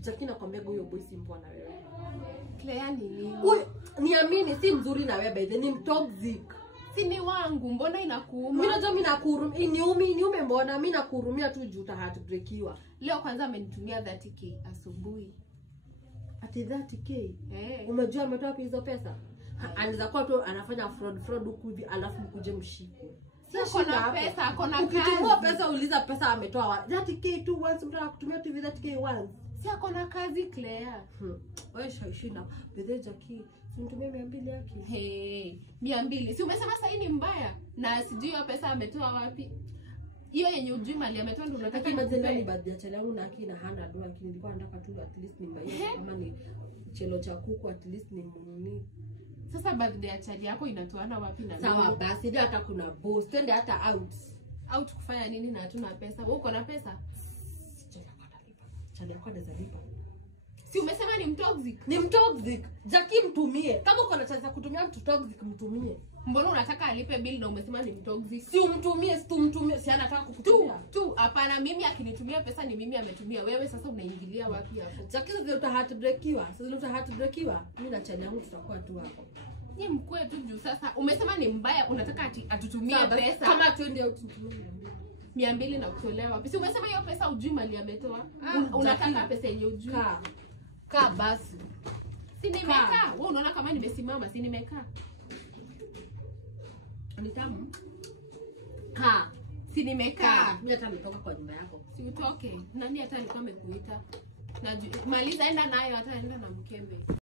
Jackie nakwambia huyo boy si mbona wewe. Claire ni nini? Niamini si mzuri na wewe by the name toxic. Si ni wangu, mbona inakuuma? Mimi najua mimi nakuhurumia. Niume mbona mimi nakuhurumia tu juu ta heartbreakiwa. Leo kwanza amenitumia 30k asubuhi. Ati 30k? Eh. Umejua ametoa wapi hizo pesa? Anaweza kuwa tu anafanya fraud huku hivi alafu mkuje mshiko. Si akona pesa, akona kazi. Ukitumia pesa uliza pesa ametoa wapi? 30k tu once mtu anakutumia tu 30k once. Si akona kazi Claire. Wewe shaishinda. Bedhe Jackie, unitumie 200 yake. 200. Si umesema sasa ni mbaya na sijui hiyo pesa ametoa wapi? Hiyo yenye ujui mali ametoa ndio unataka imagine ni birthday ya chali yangu na akina hana doa lakini nilikuwa nataka tu at least ni mbaye kama ni chelo cha kuku at least ni mnuni. Sasa birthday ya chali yako inatoana wapi na nini? Sawa basi ndio hata kuna boss twende hata out kufanya nini na hatuna pesa. Wewe uko na pesa? Chali yako anaweza lipa. Si umesema ni mtoxic? Ni mtoxic. Jackie mtumie. Kama uko na chance ya kutumia mtu toxic mtumie. Mbona unataka alipe bill na umesema ni mtoxic? Si umtumie, si anataka kukutumia. Hapana, mimi akinitumia pesa ni mimi ametumia. Wewe sasa unaingilia wapi hapo? Jackie sasa uta heartbreakiwa. Mimi na chali yangu tutakuwa tu hapo. Ni mkwe tu juu sasa. Umesema ni mbaya, unataka atutumie pesa. Kama twende au tutumie 200 na kutolewa wapi? Si umesema hiyo pesa ujui mali ametoa? Unataka pesa yenye ujui. Kaa basi. Si nimekaa. Wewe unaona kama nimesimama, si nimekaa. Ni tamu. Si nimekaa. Mimi hata nitoka kwa nyumba yako. Si utoke. Nani hata alikuwa amekuita? Maliza enda nayo hata enda na mkembe.